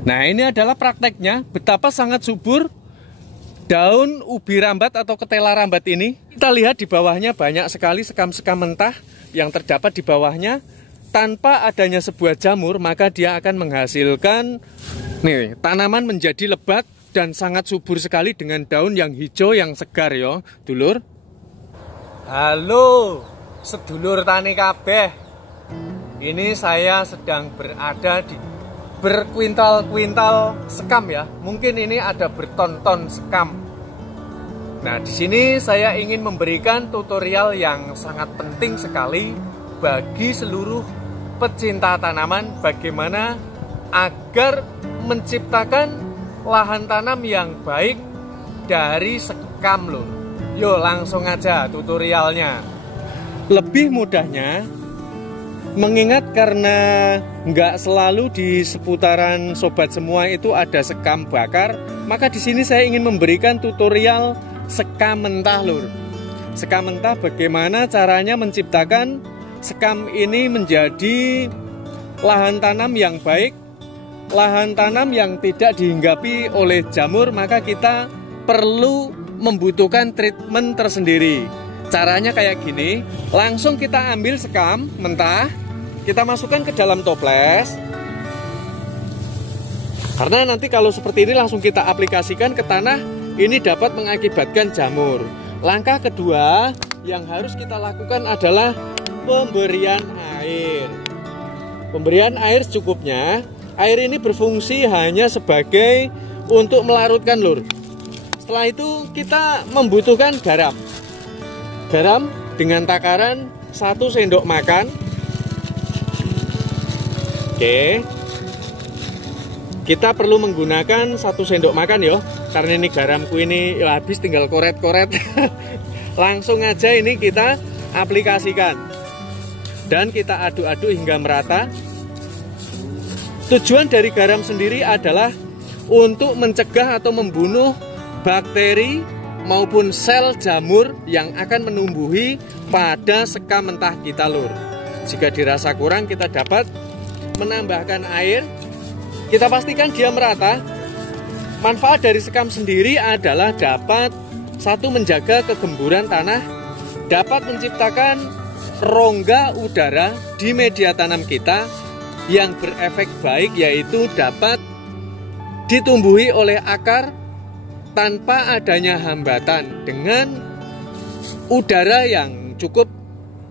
Nah, ini adalah prakteknya betapa sangat subur daun ubi rambat atau ketela rambat ini. Kita lihat di bawahnya banyak sekali sekam-sekam mentah yang terdapat di bawahnya. Tanpa adanya sebuah jamur, maka dia akan menghasilkan nih, tanaman menjadi lebat dan sangat subur sekali dengan daun yang hijau yang segar ya, dulur. Halo, sedulur tani kabeh. Ini saya sedang berada di berkuintal-kuintal sekam ya. Mungkin ini ada berton-ton sekam. Nah, di sini saya ingin memberikan tutorial yang sangat penting sekali bagi seluruh pecinta tanaman, bagaimana agar menciptakan lahan tanam yang baik dari sekam lur. Yuk langsung aja tutorialnya. Lebih mudahnya, mengingat karena nggak selalu di seputaran sobat semua itu ada sekam bakar, maka di sini saya ingin memberikan tutorial sekam mentah lur. Sekam mentah bagaimana caranya menciptakan sekam ini menjadi lahan tanam yang baik, lahan tanam yang tidak dihinggapi oleh jamur, maka kita perlu membutuhkan treatment tersendiri. Caranya kayak gini, langsung kita ambil sekam mentah, kita masukkan ke dalam toples. Karena nanti kalau seperti ini langsung kita aplikasikan ke tanah, ini dapat mengakibatkan jamur. Langkah kedua yang harus kita lakukan adalah pemberian air. Pemberian air secukupnya. Air ini berfungsi hanya sebagai untuk melarutkan lur. Setelah itu kita membutuhkan garam. Garam dengan takaran 1 sendok makan. Oke. Kita perlu menggunakan 1 sendok makan ya. Karena ini garamku ini ya habis, tinggal koret-koret. Langsung aja ini kita aplikasikan. Dan kita aduk-aduk hingga merata. Tujuan dari garam sendiri adalah untuk mencegah atau membunuh bakteri maupun sel jamur yang akan menumbuhi pada sekam mentah kita lur. Jika dirasa kurang, kita dapat menambahkan air. Kita pastikan dia merata. Manfaat dari sekam sendiri adalah dapat satu, menjaga kegemburan tanah, dapat menciptakan rongga udara di media tanam kita yang berefek baik, yaitu dapat ditumbuhi oleh akar tanpa adanya hambatan dengan udara yang cukup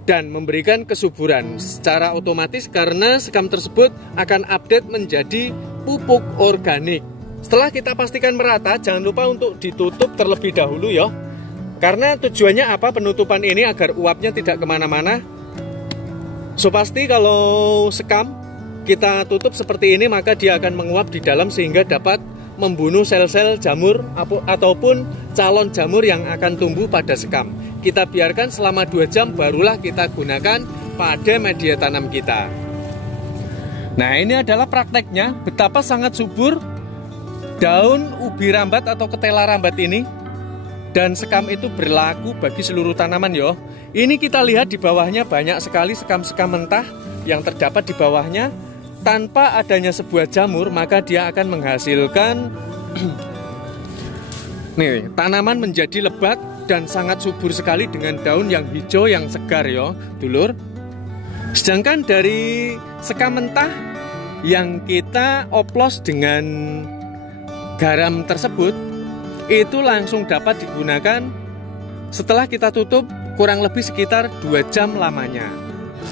dan memberikan kesuburan secara otomatis karena sekam tersebut akan update menjadi pupuk organik. Setelah kita pastikan merata, jangan lupa untuk ditutup terlebih dahulu ya. Karena tujuannya apa penutupan ini? Agar uapnya tidak kemana-mana. So pasti kalau sekam kita tutup seperti ini, maka dia akan menguap di dalam sehingga dapat membunuh sel-sel jamur ataupun calon jamur yang akan tumbuh pada sekam. Kita biarkan selama 2 jam barulah kita gunakan pada media tanam kita. Nah, ini adalah prakteknya betapa sangat subur daun ubi rambat atau ketela rambat ini. Dan sekam itu berlaku bagi seluruh tanaman ya. Ini kita lihat di bawahnya banyak sekali sekam-sekam mentah yang terdapat di bawahnya. Tanpa adanya sebuah jamur, maka dia akan menghasilkan nih, tanaman menjadi lebat dan sangat subur sekali dengan daun yang hijau yang segar ya, dulur. Sedangkan dari sekam mentah yang kita oplos dengan garam tersebut, itu langsung dapat digunakan setelah kita tutup kurang lebih sekitar 2 jam lamanya.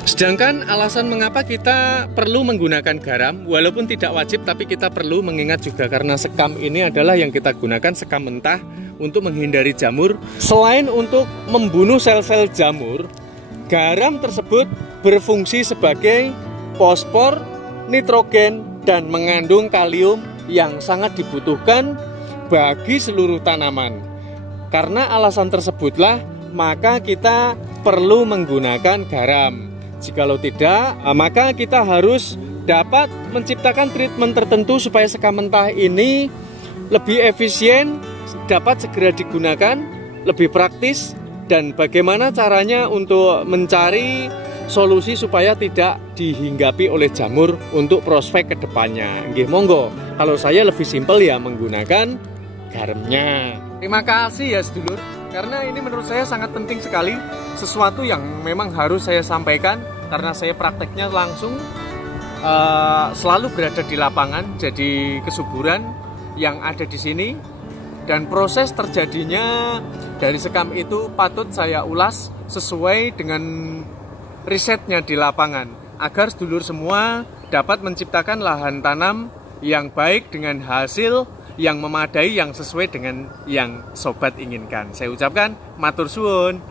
Sedangkan alasan mengapa kita perlu menggunakan garam, walaupun tidak wajib, tapi kita perlu mengingat juga karena sekam ini adalah yang kita gunakan sekam mentah untuk menghindari jamur. Selain untuk membunuh sel-sel jamur, garam tersebut berfungsi sebagai fosfor, nitrogen, dan mengandung kalium yang sangat dibutuhkan bagi seluruh tanaman. Karena alasan tersebutlah maka kita perlu menggunakan garam. Jikalau tidak, maka kita harus dapat menciptakan treatment tertentu supaya sekam mentah ini lebih efisien, dapat segera digunakan, lebih praktis, dan bagaimana caranya untuk mencari solusi supaya tidak dihinggapi oleh jamur untuk prospek kedepannya. Nggih, monggo Kalau saya lebih simpel ya menggunakan garamnya. Terima kasih ya sedulur, karena ini menurut saya sangat penting sekali, sesuatu yang memang harus saya sampaikan karena saya prakteknya langsung selalu berada di lapangan, jadi kesuburan yang ada di sini dan proses terjadinya dari sekam itu patut saya ulas sesuai dengan risetnya di lapangan agar sedulur semua dapat menciptakan lahan tanam yang baik dengan hasil yang memadai, yang sesuai dengan yang sobat inginkan. Saya ucapkan matur suwun.